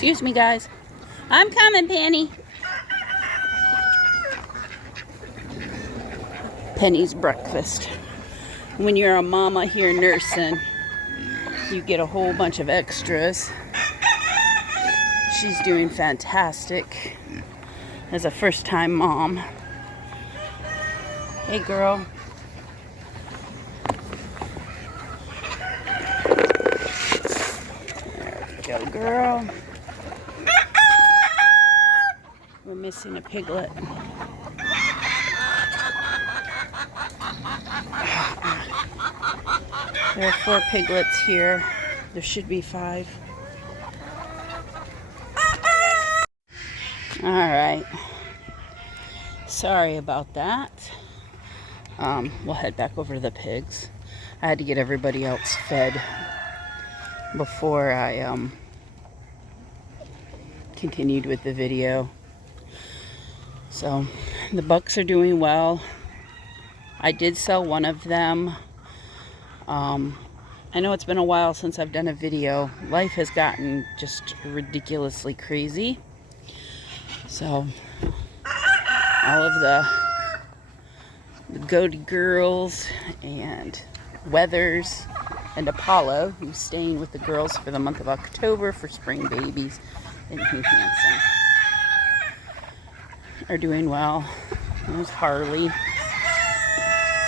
Excuse me, guys. I'm coming, Penny. Penny's breakfast. When you're a mama here nursing, you get a whole bunch of extras. She's doing fantastic as a first-time mom. Hey, girl. There we go, girl. We're missing a piglet. There are 4 piglets here. There should be 5. Alright. Sorry about that. We'll head back over to the pigs. I had to get everybody else fed before I continued with the video. So the bucks are doing well. I did sell one of them. I know it's been a while since I've done a video. Life has gotten just ridiculously crazy. So all of the Goaty girls and Weathers and Apollo, who's staying with the girls for the month of October for spring babies in New Hansen, are doing well. There's Harley.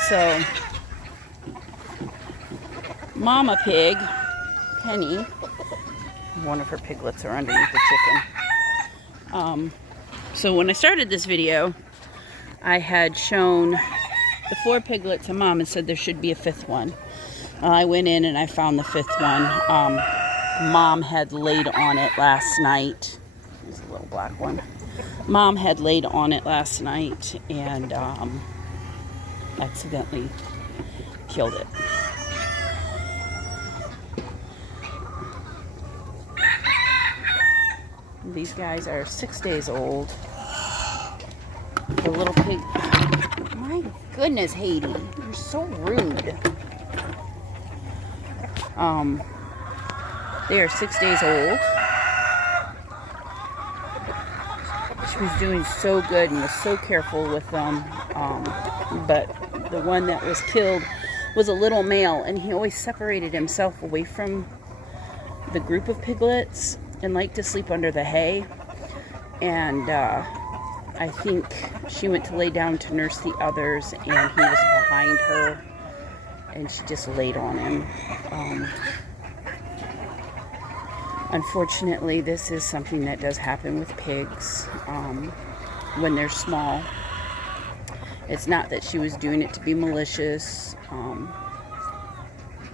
So Mama Pig, Penny, one of her piglets are underneath the chicken. So when I started this video, I had shown the 4 piglets to Mom and said there should be a 5th one. I went in and I found the 5th one. Mom had laid on it last night. There's a little black one. Mom had laid on it last night and accidentally killed it. These guys are 6 days old. The little pig. My goodness, Haiti, you're so rude. They are 6 days old. She was doing so good and was so careful with them. But the one that was killed was a little male, and he always separated himself away from the group of piglets and liked to sleep under the hay. And I think she went to lay down to nurse the others, and he was behind her, and she just laid on him. Unfortunately, this is something that does happen with pigs when they're small. It's not that she was doing it to be malicious.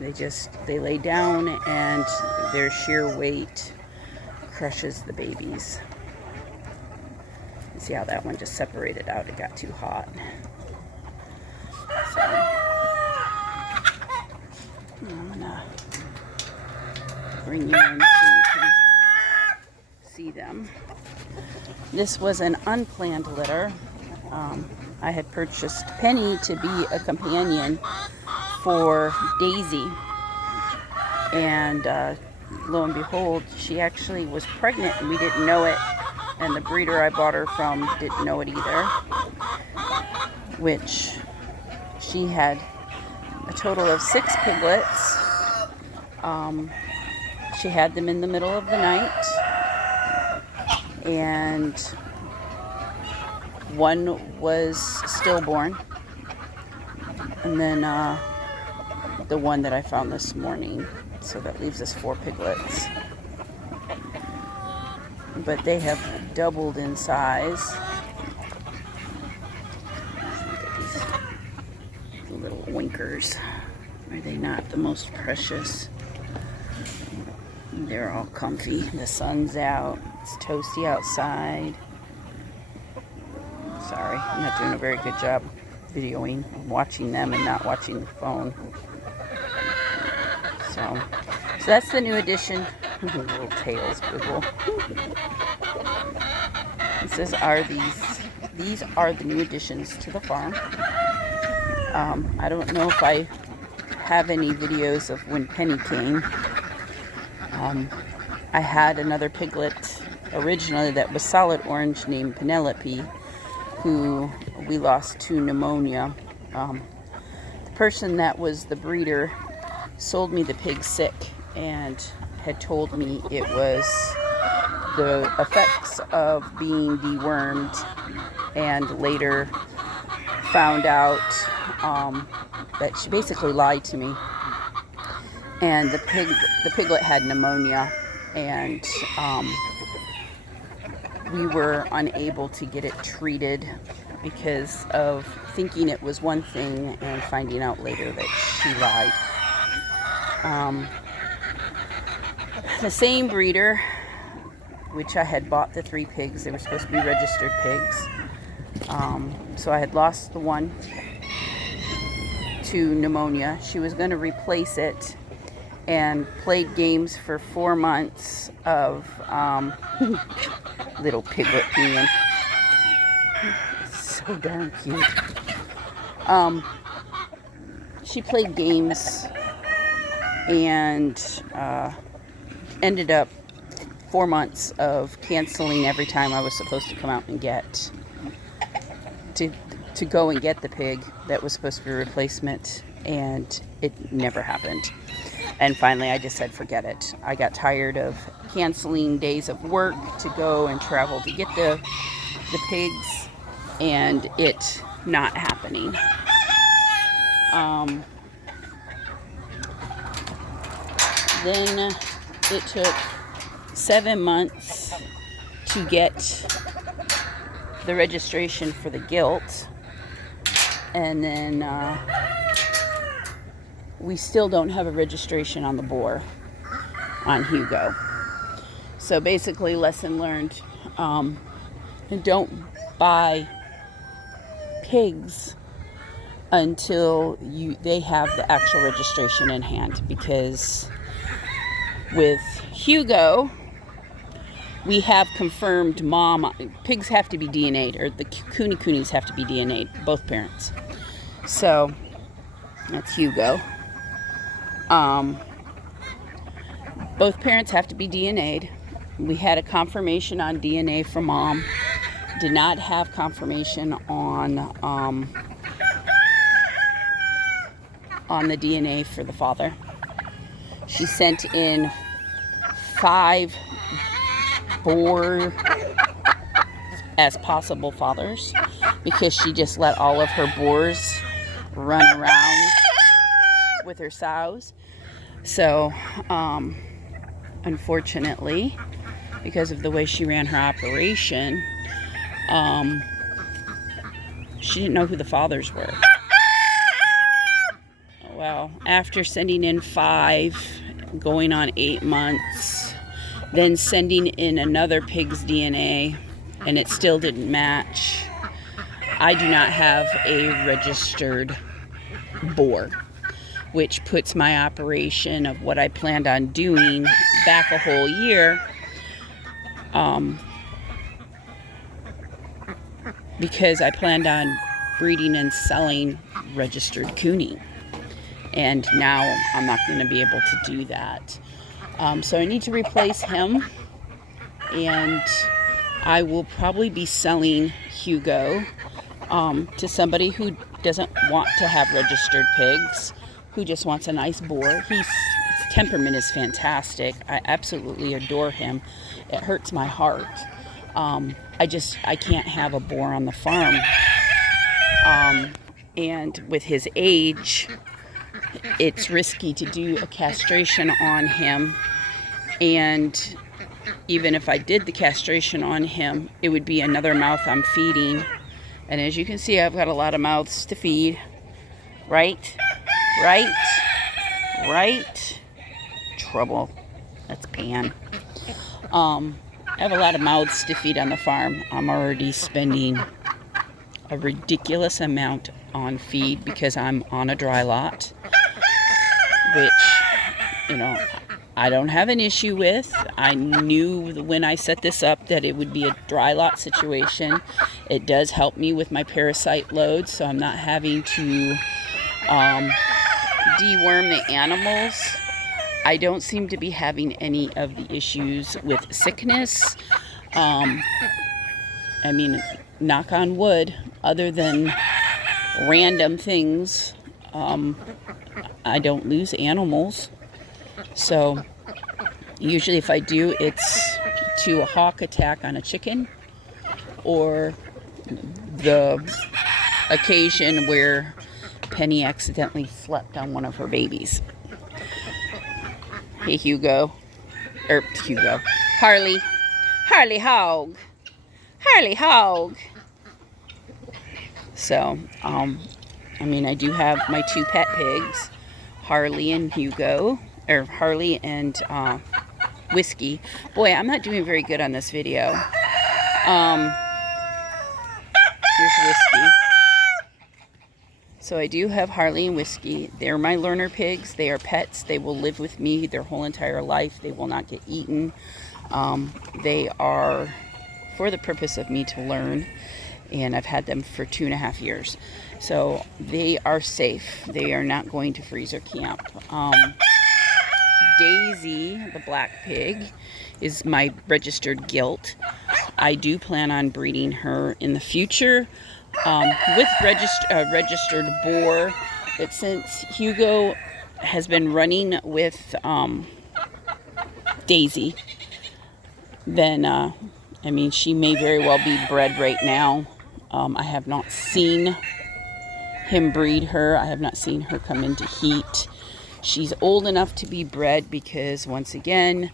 They lay down, and their sheer weight crushes the babies. You see how that one just separated out? It got too hot. So I'm gonna bring you in so you can see them. This was an unplanned litter. I had purchased Penny to be a companion for Daisy, and lo and behold, she actually was pregnant and we didn't know it, and the breeder I bought her from didn't know it either, which she had a total of 6 piglets. She had them in the middle of the night, and one was stillborn, and then the one that I found this morning. So that leaves us 4 piglets. But they have doubled in size. Look at these little winkers. Are they not the most precious? They're all comfy. The sun's out. It's toasty outside. Sorry, I'm not doing a very good job videoing. I'm watching them and not watching the phone. So that's the new addition. Little tails wiggle. These are the new additions to the farm. I don't know if I have any videos of when Penny came. I had another piglet originally that was solid orange named Penelope, who we lost to pneumonia. The person that was the breeder sold me the pig sick and had told me it was the effects of being dewormed, and later found out that she basically lied to me. And the piglet had pneumonia, and we were unable to get it treated because of thinking it was one thing and finding out later that she lied. The same breeder, which I had bought the 3 pigs, they were supposed to be registered pigs. So I had lost the one to pneumonia. She was going to replace it, and played games for 4 months of little piglet being so darn cute. She played games and ended up 4 months of canceling every time I was supposed to come out and get to go and get the pig that was supposed to be a replacement, and it never happened. And finally I just said forget it. I got tired of canceling days of work to go and travel to get the pigs, and it not happening. Then it took 7 months to get the registration for the gilt, and then we still don't have a registration on the boar on Hugo. So basically, lesson learned, don't buy pigs until they have the actual registration in hand, because with Hugo, we have confirmed mom. Pigs have to be DNA'd, or the coonies have to be DNA'd, both parents. So that's Hugo. Both parents have to be DNA'd. We had a confirmation on DNA from mom. Did not have confirmation on the DNA for the father. She sent in 5 boar as possible fathers, because she just let all of her boars run around with her sows. So unfortunately, because of the way she ran her operation, she didn't know who the fathers were. Well, after sending in 5, going on 8 months, then sending in another pig's DNA, and it still didn't match, I do not have a registered boar, which puts my operation of what I planned on doing back a whole year, because I planned on breeding and selling registered coonie, and now I'm not going to be able to do that. So I need to replace him, and I will probably be selling Hugo to somebody who doesn't want to have registered pigs, who just wants a nice boar. His temperament is fantastic. I absolutely adore him. It hurts my heart. I can't have a boar on the farm. And with his age, it's risky to do a castration on him. And even if I did the castration on him, it would be another mouth I'm feeding. And as you can see, I've got a lot of mouths to feed. Right? Trouble. That's Pan. I have a lot of mouths to feed on the farm. I'm already spending a ridiculous amount on feed because I'm on a dry lot, which, I don't have an issue with. I knew when I set this up that it would be a dry lot situation. It does help me with my parasite load, so I'm not having to deworm the animals. I don't seem to be having any of the issues with sickness. I mean, knock on wood, other than random things, I don't lose animals. So usually if I do, it's to a hawk attack on a chicken, or the occasion where Penny accidentally slept on one of her babies. Hey, Hugo. Harley. Harley Hog. Harley Hog. So, I mean, I do have my 2 pet pigs, Harley and Hugo, or Harley and Whiskey. Boy, I'm not doing very good on this video. Here's Whiskey. So I do have Harley and Whiskey. They're my learner pigs. They are pets. They will live with me their whole entire life. They will not get eaten. They are for the purpose of me to learn. And I've had them for 2.5 years. So they are safe. They are not going to freezer camp. Daisy, the black pig, is my registered gilt. I do plan on breeding her in the future with registered boar. But since Hugo has been running with Daisy, then I mean, she may very well be bred right now. I have not seen him breed her. I have not seen her come into heat. She's old enough to be bred because, once again,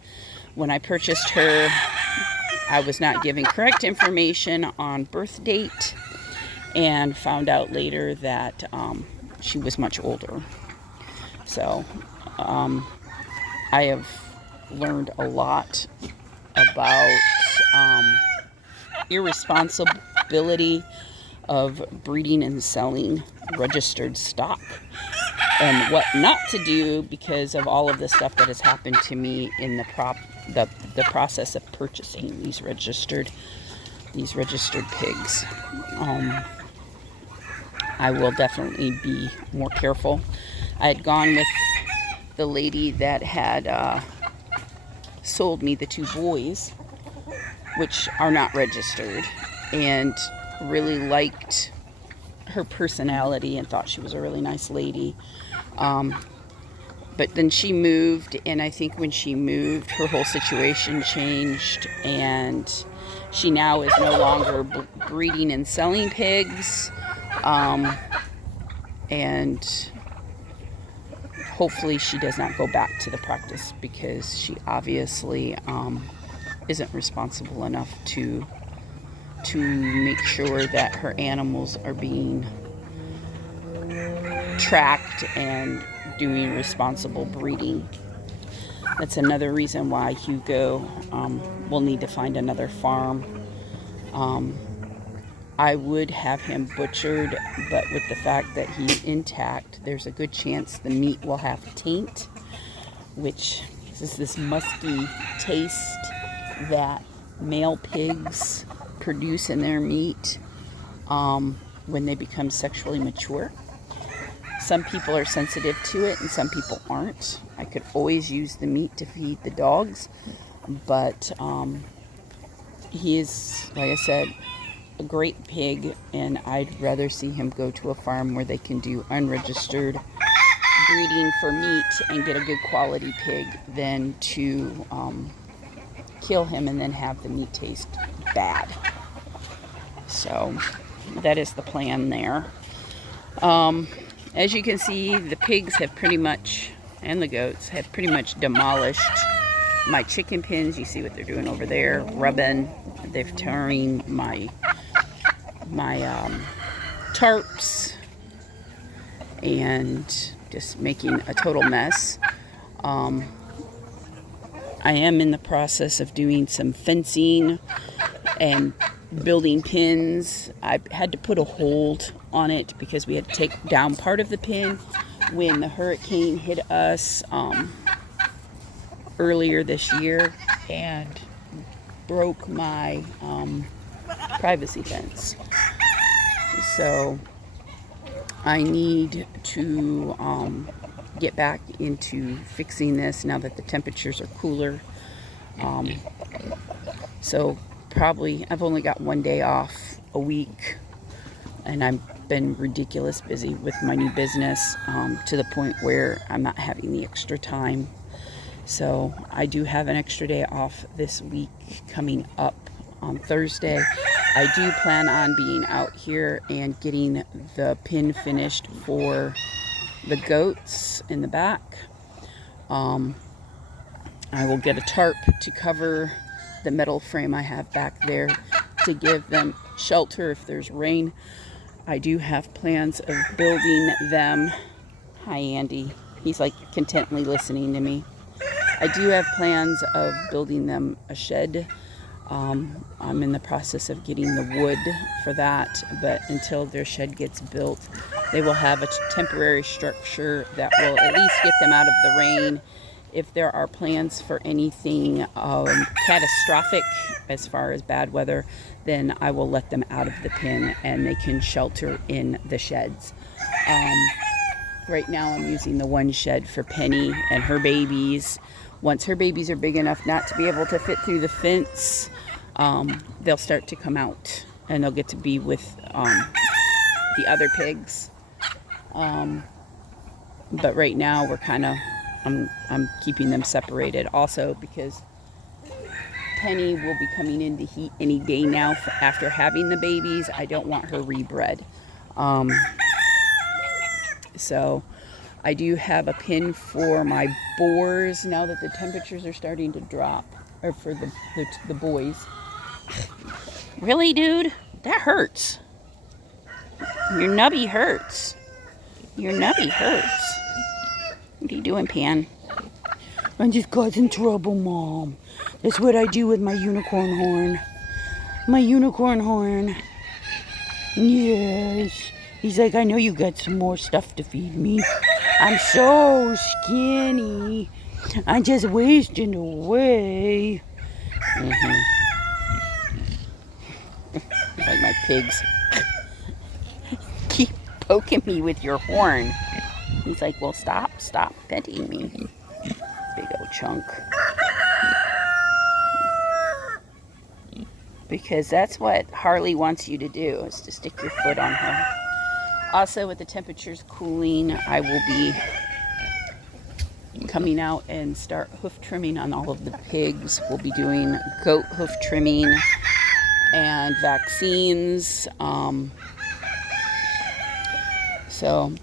when I purchased her, I was not given correct information on birth date, and found out later that she was much older. So I have learned a lot about irresponsibility of breeding and selling registered stock, and what not to do because of all of the stuff that has happened to me in the process of purchasing these registered pigs. I will definitely be more careful. I had gone with the lady that had sold me the 2 boys, which are not registered, and really liked her personality and thought she was a really nice lady. But then she moved, and I think when she moved, her whole situation changed, and she now is no longer breeding and selling pigs. And hopefully she does not go back to the practice, because she obviously isn't responsible enough to make sure that her animals are being tracked and doing responsible breeding. That's another reason why Hugo will need to find another farm. I would have him butchered, but with the fact that he's intact, there's a good chance the meat will have taint, which is this musky taste that male pigs produce in their meat when they become sexually mature. Some people are sensitive to it and some people aren't. I could always use the meat to feed the dogs, but he is, like I said, a great pig, and I'd rather see him go to a farm where they can do unregistered breeding for meat and get a good quality pig than to kill him and then have the meat taste bad. So that is the plan there. As you can see, the pigs have pretty much, and the goats have pretty much demolished my chicken pens. You see what they're doing over there, rubbing. They're tearing my tarps and just making a total mess. I am in the process of doing some fencing and building pens. I had to put a hold on it because we had to take down part of the pen when the hurricane hit us earlier this year and broke my privacy fence. So I need to get back into fixing this now that the temperatures are cooler. So probably I've only got one day off a week, and I've been ridiculous busy with my new business, to the point where I'm not having the extra time. So I do have an extra day off this week coming up on Thursday. I do plan on being out here and getting the pin finished for the goats in the back. I will get a tarp to cover the metal frame I have back there to give them shelter if there's rain. I do have plans of building them. Hi, Andy. He's like contently listening to me. I do have plans of building them a shed. I'm in the process of getting the wood for that, but until their shed gets built, they will have a temporary structure that will at least get them out of the rain. If there are plans for anything catastrophic as far as bad weather, then I will let them out of the pen and they can shelter in the sheds. Right now I'm using the one shed for Penny and her babies. Once her babies are big enough not to be able to fit through the fence, they'll start to come out and they'll get to be with the other pigs. But right now we're kind of, I'm keeping them separated also because Penny will be coming into heat any day now after having the babies. I don't want her rebred. So I do have a pin for my boars now that the temperatures are starting to drop, or for the boys. Really, dude? That hurts. Your nubby hurts. Your nubby hurts. What are you doing, Pan? I'm just causing trouble, Mom. That's what I do with my unicorn horn. My unicorn horn. Yes. He's like, I know you got some more stuff to feed me. I'm so skinny. I'm just wasting away. Like my pigs. Keep poking me with your horn. He's like, well, stop petting me. Big old chunk. Because that's what Harley wants you to do, is to stick your foot on her. Also, with the temperatures cooling, I will be coming out and start hoof trimming on all of the pigs. We'll be doing goat hoof trimming and vaccines. So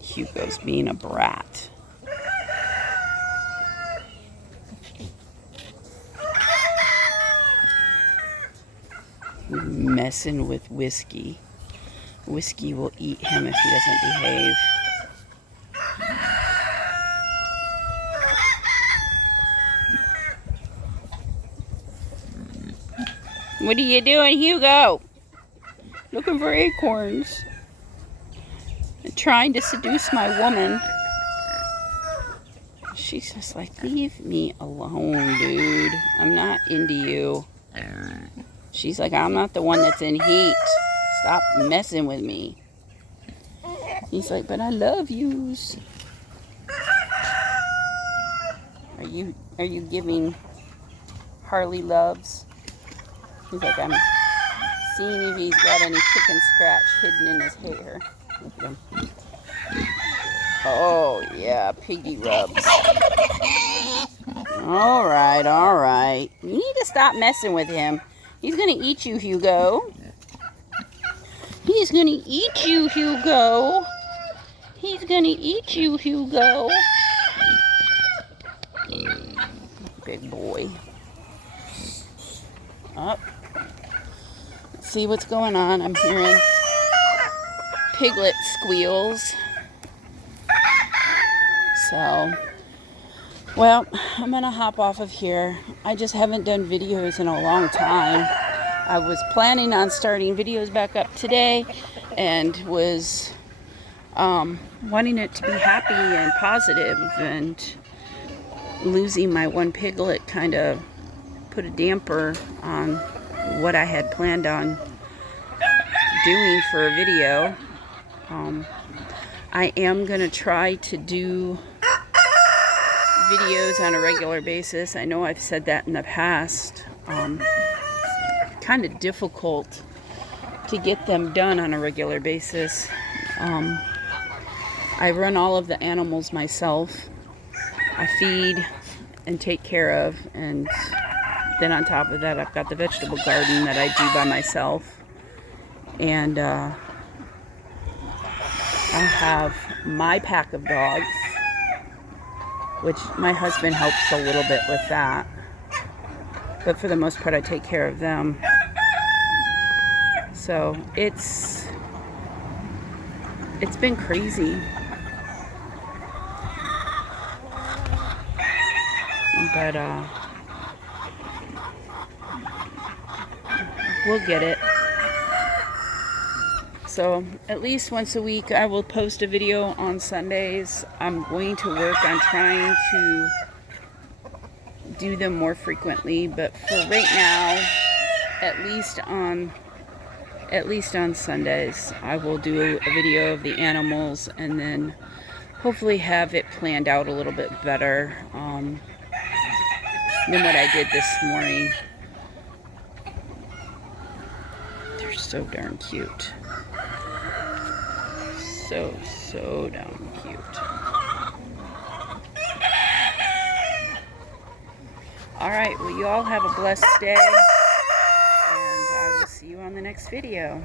Hugo's being a brat. Messing with Whiskey. Whiskey will eat him if he doesn't behave. What are you doing, Hugo? Looking for acorns. And trying to seduce my woman. She's just like, leave me alone, dude. I'm not into you. She's like, I'm not the one that's in heat. Stop messing with me. He's like, but I love yous. Are you giving Harley loves? He's like, I'm seeing if he's got any chicken scratch hidden in his hair. Look at him. Oh, yeah, piggy rubs. All right. You need to stop messing with him. He's going to eat you, Hugo. He's going to eat you, Hugo. He's going to eat you, Hugo. Big boy. Up. Let's see what's going on. I'm hearing piglet squeals. So, well, I'm going to hop off of here. I just haven't done videos in a long time. I was planning on starting videos back up today and was wanting it to be happy and positive, and losing my one piglet kind of put a damper on what I had planned on doing for a video. I am going to try to do videos on a regular basis. I know I've said that in the past. Kind of difficult to get them done on a regular basis. I run all of the animals myself. I feed and take care of, and then on top of that I've got the vegetable garden that I do by myself. And I have my pack of dogs, which my husband helps a little bit with that, but for the most part I take care of them. So it's been crazy, but we'll get it. So at least once a week I will post a video on Sundays. I'm going to work on trying to do them more frequently, but for right now, at least on Sundays, I will do a video of the animals, and then hopefully have it planned out a little bit better than what I did this morning. They're so darn cute. So darn cute. Alright, well, you all have a blessed day, and I will see you on the next video.